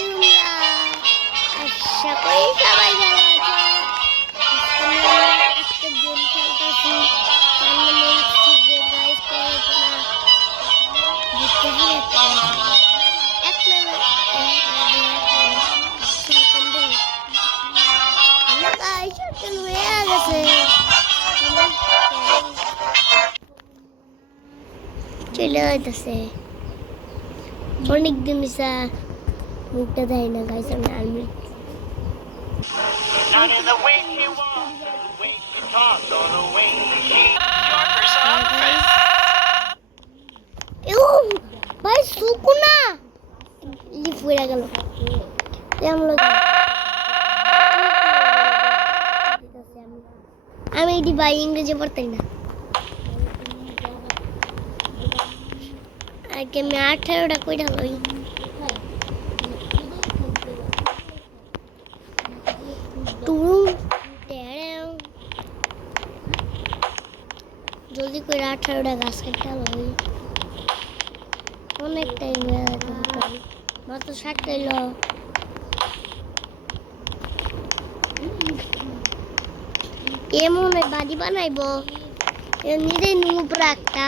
তোমরা? আশা করি সবাই ভালো আছো। আজকে একটা গেম খেলতেছি। তার নাম হচ্ছে যে গাইস পড়াইতো না দেখতে হবে এক নামে সেকেন্ডে হ্যালো গাইস সেকেন্ড হয়ে গেছে চলে যাইতেছে অনেক দিন মিশা মুখটা দেয় না গাইস আমি আলমি Not in the way she walks, or the way she talks, or the way she yorkers on the face. এও ভাই সুকুনা লিফ হয়ে গেল কেমন লাগে আমি এটি ভাই ইংরেজি পড়তাই না আগে আমি 18টা কইরা লই তুম তেড়েও জলদি করে 18টা গাছ কাটতে লই অনেক টাইম হয়ে যাচ্ছে মাত্র 60টা এলো এমন বাড়ি বানাইবো নিজেই নুপুরা একটা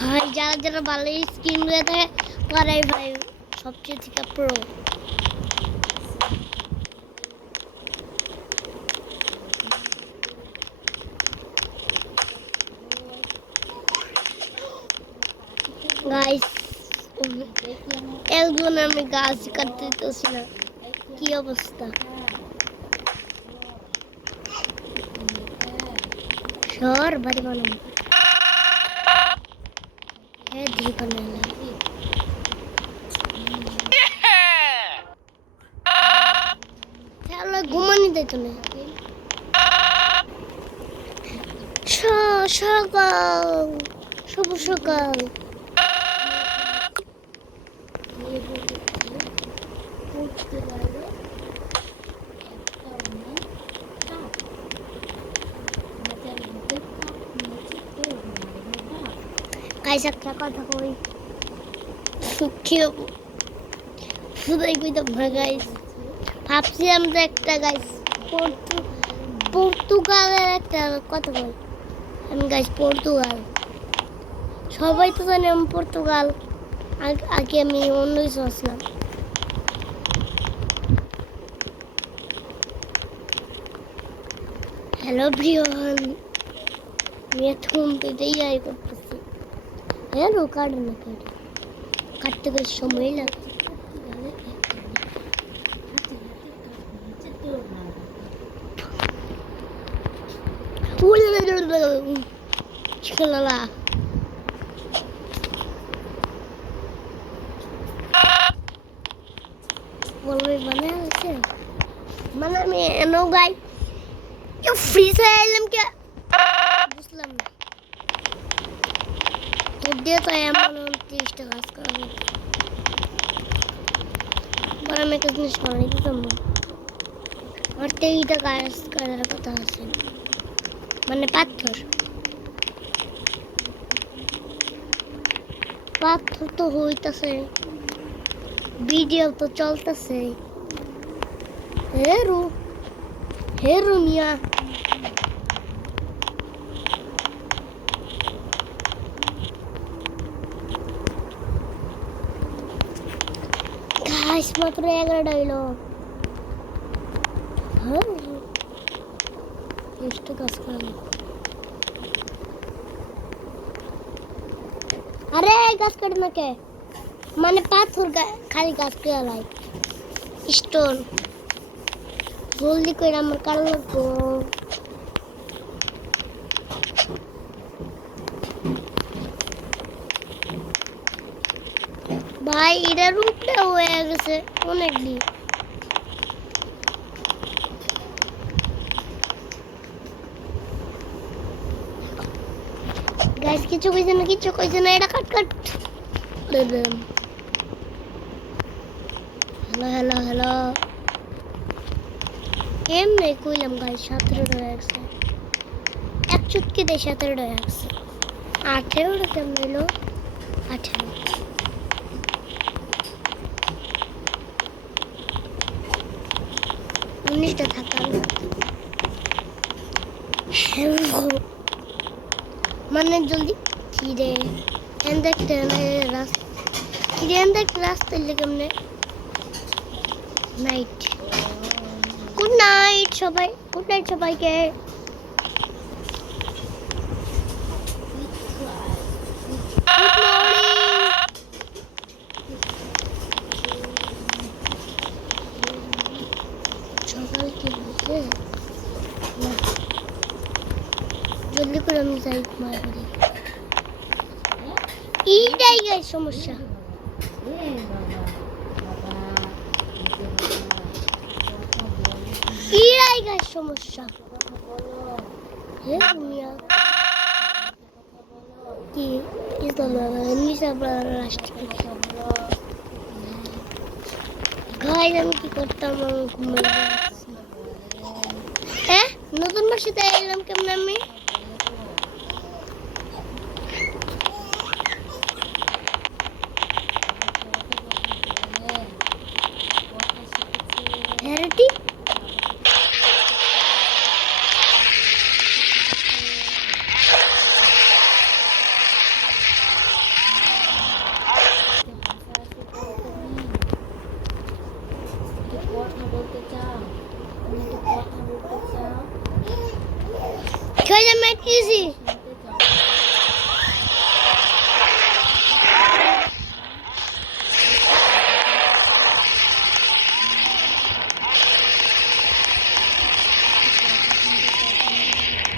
ভাই যারা যারা ভালো স্ক্রিন রয়ে থাকে তারাই ভাই সবচেয়ে থেকে প্রো গাইস একজন আমি গাছ কাটতে দিতেছি না কি অবস্থা শহর বাড়ি বানাবো হ্যাঁ ধীরে বানালাম তাহলে ঘুমানি দিত না সকাল শুভ সকাল গাইস একটা কথা কই শুধুই কইতাম না গাইস ভাবছিলাম যে একটা গাইস পর্তুগালের একটা কথা কই আমি গাইস পর্তুগাল সবাই তো জানে আমি পর্তুগাল আগে আমি অন্য কিছু আসলাম হ্যালো ব্রিয়ন मैं तुम पे दे आई करते यार वो काट ना काटते के समय लग चला बोल बना ऐसे मना में नो गाय ये फ्री से आइलम क्या বুঝলাম না তোর দিয়ে তো এমন 30টা কাজ করা হবে আমি একটা জিনিস বানাই দিতাম না আমার 23টা কাজ করার কথা আছে মানে পাথর তো হইতাছে ভিডিও তো চলতেছে হেরু মিয়া गाइस मात्र 11টা হইলো ಎಷ್ಟು কাজ করলাম আরে গাছ কাট না কে মানে পাথর খালি গাছ করে লাই স্টোন জলদি করে আমার কাল লাগবো ভাই এটা রূপটা হয়ে গেছে অনেক দিন গাইস কিছু কইছে না এটা কাট হ্যালো কেমনে কইলাম গাইস 17টা হয়ে গেছে এক চুটকিতে 17টা হয়ে গেছে 18টা কেমন হলো 18 জিনিসটা থাকার মানে জলদি কিরে এন দেখতে রাস্তা কিরে এন দেখতে রাস্তা এলে কেমনে নাইট গুড নাইট সবাইকে সকাল কি হচ্ছে না জলদি করে আমি যাই ঘুমাই পড়ি এইটাই গাই সমস্যা এইটাই গাই সমস্যা হে দুনিয়া কি গাইস আমি কি করতাম আমি ঘুমাই হ্যাঁ নতুন মাসে এলাম কেমন আমি হ্যারেটি খেয়ে মেটকেছি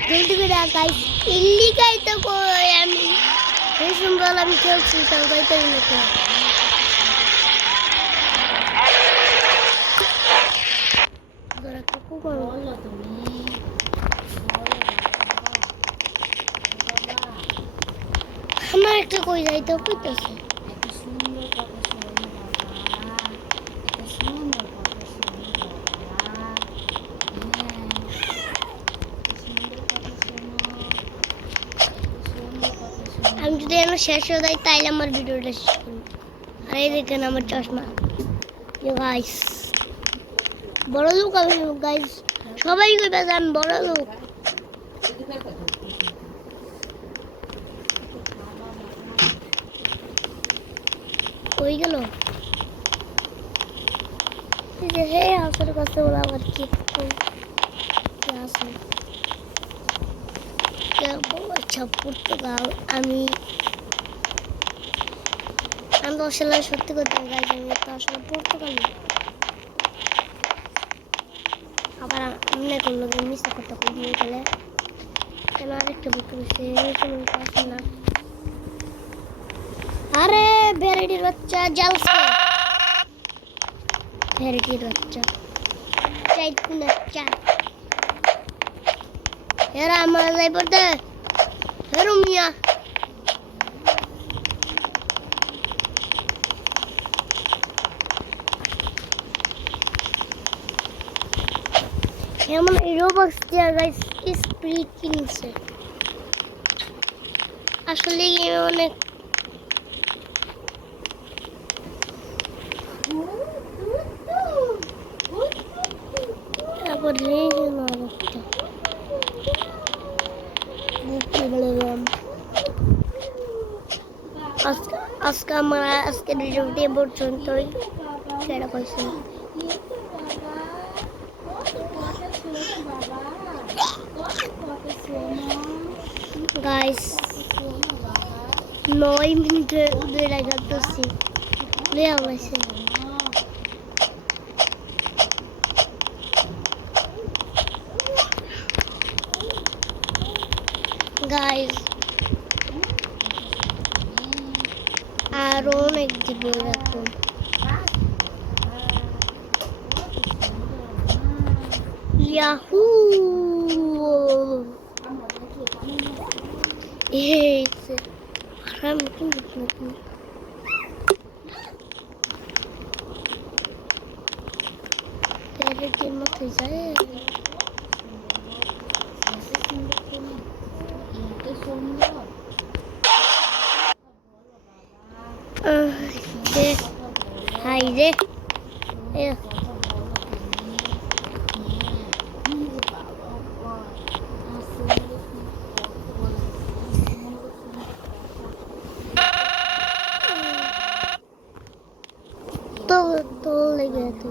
জলদি করে গাইস ইল্লিগাই তো কই আমি এই সুন্দর আমি খেলছি তাও গাইতেই না তো ধরা কুকু করো আমার একটা কই যাইতে কইতাছে আমি যদি এখন শেষ হয়ে যাই তাইলে আমার ভিডিওটা শেষ করবো আর এই দেখেন আমার চশমা গাইস বড় লোক আমি গাইস সবাই কইবে যে আমি বড় লোক কই গেল হে আসর কাছে ওরা আবার কি আছে আচ্ছা পর্তুগাল আমি তো আসলে সত্যি কথা গাইজ আমি তো আসলে পর্তুগাল আবার এমনি করলো মিশা কথা কই দিয়ে গেলে কেন আরেকটা বুঝতে পারছি না আরে ভ্যারাইটির বাচ্চা জালসে ভ্যারাইটির বাচ্চা চাইতুন বাচ্চা এরা আমার যাই পড়তে হেরু মিয়া এমন রোবক্স দিয়া গাইস স্প্রিট কিনছে আসলে অনেক তারপর আজকে আমার আজকের ভিডিওটি পর্যন্তই সেটা কইছি গাইস 9 মিনিটে উদয় লাগাতেছি লেয়া হইছে গাইস আর অনেক দিব এরকম ইয়াহু এইছে হারাম কিন্তু তেরে কি মতে যায় হাই রে লেগে এত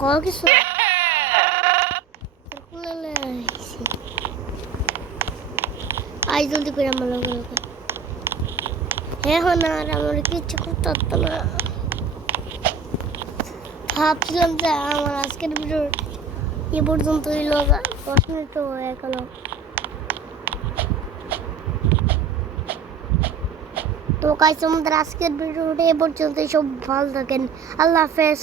কল কিছু আই জলদি করে আমার লগে লগে এখন আর আমার কিচ্ছু করতে পারতো না ভাবছিলাম যে আমার আজকের ভিডিও এ পর্যন্ত হইল 10 মিনিট তো এখনো তো গাইস আমাদের আজকের ভিডিওটা এ পর্যন্তই সব ভালো থাকেন আল্লাহ হাফেজ